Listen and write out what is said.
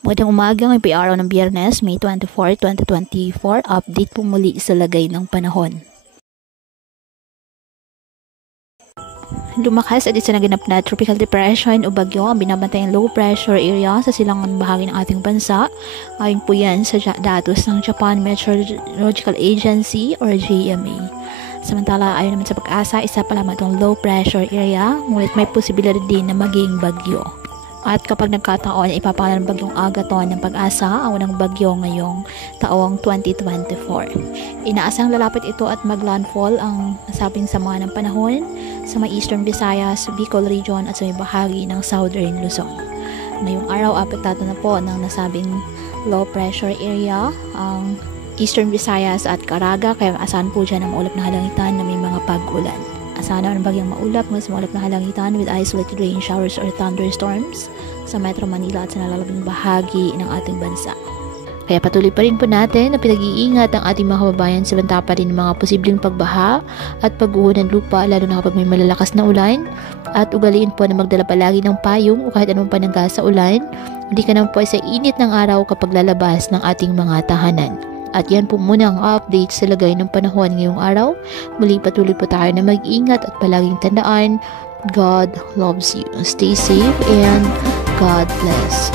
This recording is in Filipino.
Magandang umaga, ngayon po ay araw ng Biyernes, May 24, 2024. Update po muli sa lagay ng panahon. Lumakas at isa naganap na tropical depression o bagyo ang binabantayang low pressure area sa silangan bahagi ng ating bansa. Ayon po yan sa datos ng Japan Meteorological Agency or JMA. Samantala, ayon naman sa Pag-asa, isa pa lamang itong low pressure area, ngunit may posibilidad din na maging bagyo. At kapag nagkataon, ipapangalan ng bagyong Agaton ng Pag-asa ang unang bagyo ngayong taong 2024. Inaasang lalapit ito at maglandfall ang nasabing sama ng panahon sa may Eastern Visayas, Bicol Region at sa may bahagi ng Southern Luzon. Ngayong araw, apektado na po ng nasabing low pressure area ang Eastern Visayas at Caraga, kaya asahan po dyan ang maulap na halangitan na may mga pag-ulan. Asahan naman ng bagyang maulap mas maulap na halangitan with isolated rain showers or thunderstorms sa Metro Manila at sa nalalabing bahagi ng ating bansa. Kaya patuloy pa rin po natin na pinag-iingat ang ating mga kababayan sa banta pa rin ng mga posibleng pagbaha at pagguho ng lupa lalo na kapag may malalakas na ulan, at ugaliin po na magdala palagi ng payong o kahit anong panangga sa ulan. Hindi ka naman po sa init ng araw kapag lalabas ng ating mga tahanan. At yan po muna ang update sa lagay ng panahon ngayong araw. Muli patuloy po tayo na mag-ingat at palaging tandaan, God loves you. Stay safe and God bless.